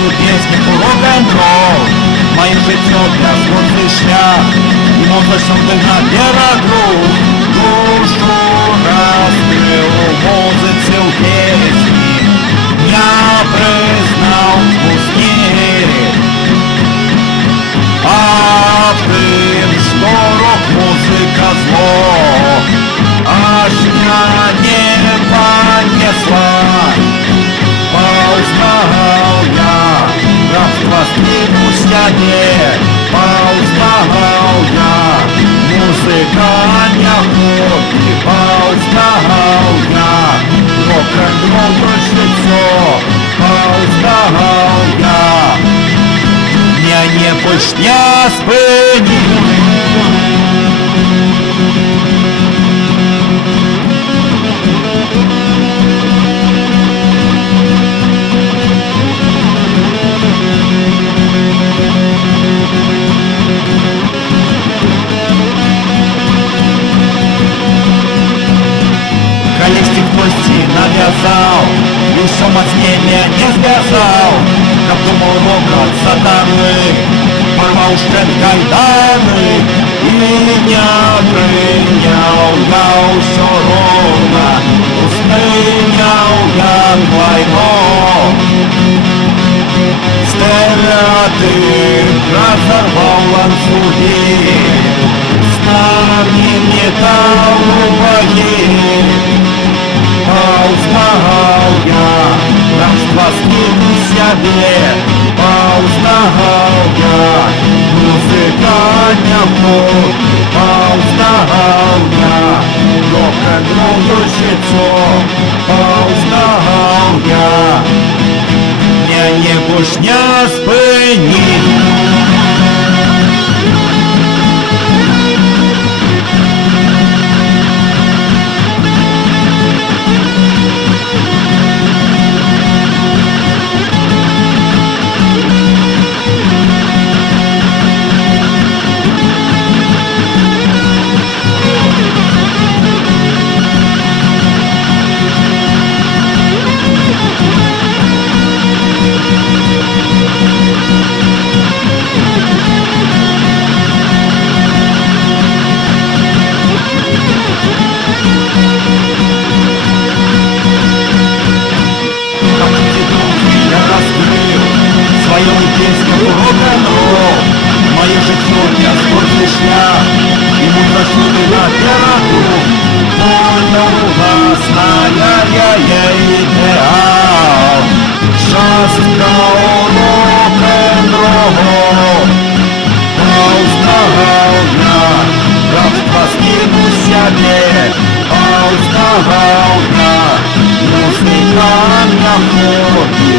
свою песню рок-н-ролл. Моє життя безконечний шлях, і музичну наперед рух. Душу раскрыл музыцы в песни, я признал вкуснее. А в тым, что рок-музыка зло, аж меня не понесла. Поузнал я рабство скину себе, поузнал я музыка не хобби, поузнал я рок-н-ролл большинство, поузнал я. Меня не больше не спынит. Колечки в кости навязал, еще мощнее не связал. Как думал рок от сатаны, порвал штаны кайданы и меня принял я все ровно, устынял я двойно. Стереотип разорвал ланцюги, с нами не голубые. Поузнал я рабство скину себе, поузнал я музыка не хобби, поузнал я рок-н-ролл большинство, поузнал я. Меня не больше не спынит. Моє життя безконечний шлях, і музичний наперед рух. Полюбасная я ідеал, частка рок-н-ролл. Поузнал я рабство скину себе, поузнал я музыка не хобби,